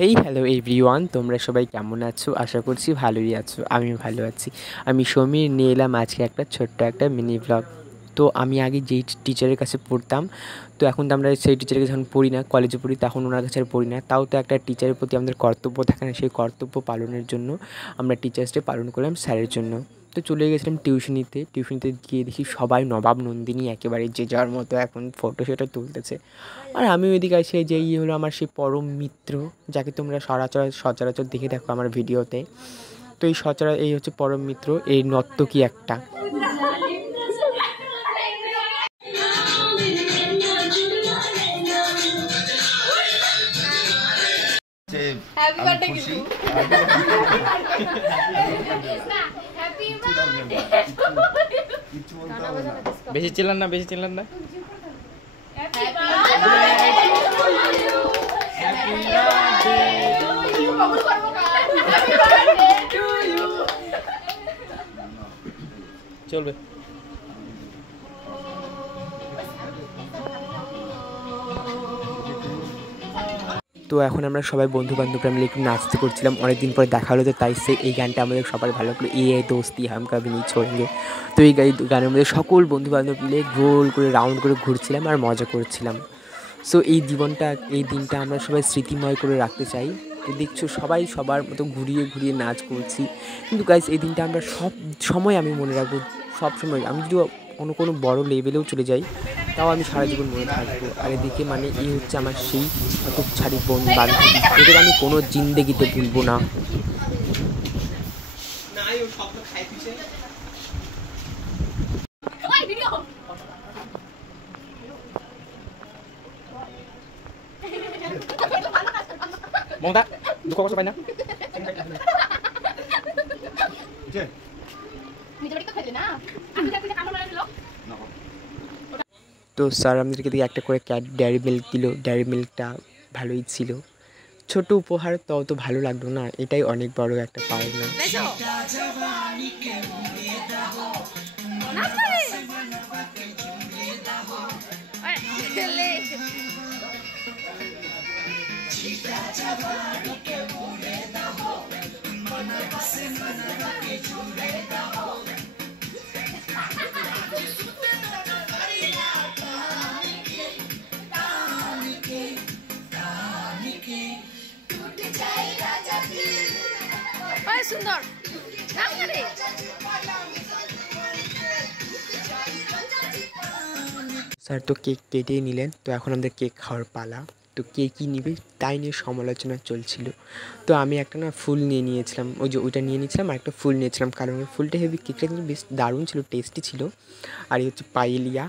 Hey hello everyone, তোমরা সবাই কেমন আছো? আশা করছি ভালোই আছো। আমিও ভালো আছি। আমি সমীর, নিয়ে এলাম আজকে একটা ছোট্ট একটা মিনি ব্লগ। তো আমি আগে যেই টিচারের কাছে পড়তাম, তো এখন তো আমরা সেই টিচারের কাছে যখন পড়ি না, কলেজে পড়ি, তখন ওনার কাছে আর পড়ি না। তাও তো একটা টিচারের প্রতি আমাদের কর্তব্য থাকে না? সেই কর্তব্য পালনের জন্য আমরা টিচার্স ডে পালন করলাম স্যারের জন্য। তো চলে গেছিলাম টিউশনিতে গিয়ে দেখি সবাই নবাব নন্দিনী একেবারে যে যার মতো এখন ফটো সেটা তুলতেছে। আর আমিও এদিকে এসে যে হলো আমার সেই পরম মিত্র, যাকে তোমরা সচরাচর দেখে দেখো আমার ভিডিওতে। তো এই হচ্ছে পরম মিত্র, এই নর্তকী একটা। বেশি চিল্লান না। চলবে। তো এখন আমরা সবাই বন্ধুবান্ধবরা মিলে একটু নাচতে করছিলাম, অনেকদিন পরে দেখা হলো, তো তাই এই গানটা আমাদের সবার ভালো লাগলো, এ দোস্তি হাম কাভি नहीं छोड़ेंगे। তো এই গানের মধ্যে সকল বন্ধুবান্ধব মিলে গোল করে রাউন্ড করে ঘুরছিলাম আর মজা করছিলাম। সো এই দিনটা আমরা সবাই স্মৃতিময় করে রাখতে চাই। তো দেখছো সবাই সবার মতো ঘুরিয়ে ঘুরিয়ে নাচ করছি, কিন্তু গাইজ এই দিনটা আমরা সব সময় আমি মনে রাখবো। সব সময় আমি যদি কোনো বড় লেভেলেও চলে যাই, তাও আমি সারা জীবন মনে থাকবো। আর এদিকে মানে এই হচ্ছে আমার সেই হতচ্ছাড়ি বান্ধবী, এদের আমি কোনো জিন্দেগিতে ভুলবো না। মমতা দুঃখ কষ্ট পাই না। তো স্যার আমাদেরকে দিয়ে একটা করে ডেয়ারি মিল্ক দিল। ডেয়ারি মিল্কটা ভালোই ছিল, ছোট উপহার, তাও তো ভালো লাগলো না? এটাই অনেক বড় একটা পাওনা। সুন্দর স্যার তো কেক কেটেই নিলেন, তো এখন আমাদের কেক খাওয়ার পালা। তো কে কী নিবে তাই নিয়ে সমালোচনা চলছিল। তো আমি একটা না ফুল নিয়েছিলাম, ওইটা নিয়ে নিয়েছিলাম, আর একটা ফুল নিয়েছিলাম, কারণ ফুলটা হেভি, কেকটা কিন্তু বেশ দারুণ ছিল, টেস্টি ছিল। আর এই হচ্ছে পায়েলিয়া,